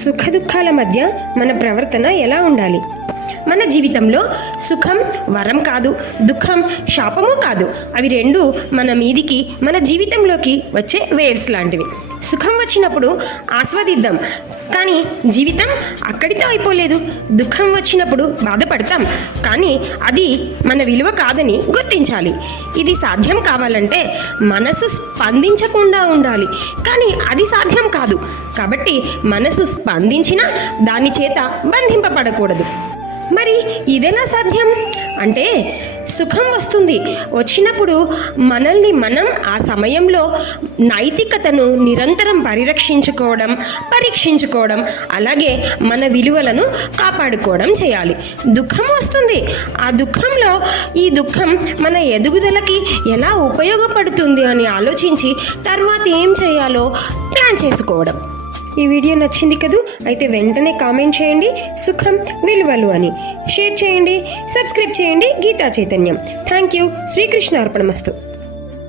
సుఖదుఖాల మధ్య మన ప్రవర్తన ఎలా ఉండాలి? మన జీవితంలో సుఖం వరం కాదు, దుఃఖం శాపము కాదు. అవి రెండు మన మీదికి, మన జీవితంలోకి వచ్చే వేవ్స్ లాంటివి. సుఖం వచ్చినప్పుడు ఆస్వాదిద్దాం, కానీ జీవితం అక్కడితో అయిపోలేదు. దుఃఖం వచ్చినప్పుడు బాధపడతాం, కానీ అది మన విలువ కాదని గుర్తించాలి. ఇది సాధ్యం కావాలంటే మనసు స్పందించకుండా ఉండాలి, కానీ అది సాధ్యం కాదు. కాబట్టి మనసు స్పందించినా దాని చేత బంధింపబడకూడదు. మరి ఇదెలా సాధ్యం అంటే, సుఖం వచ్చినప్పుడు మనల్ని మనం ఆ సమయంలో నైతికతను నిరంతరం పరీక్షించుకోవడం, అలాగే మన విలువలను కాపాడుకోవడం చేయాలి. దుఃఖం వస్తుంది, ఆ దుఃఖంలో ఈ దుఃఖం మన ఎదుగుదలకి ఎలా ఉపయోగపడుతుంది అని ఆలోచించి తర్వాత ఏం చేయాలో ప్లాన్ చేసుకోవడం. ఈ వీడియో నచ్చింది కదూ? అయితే వెంటనే కామెంట్ చేయండి సుఖం విలువలు అని, షేర్ చేయండి, సబ్స్క్రైబ్ చేయండి గీతా చైతన్యం. Thank you. శ్రీకృష్ణ అర్పణమస్తు.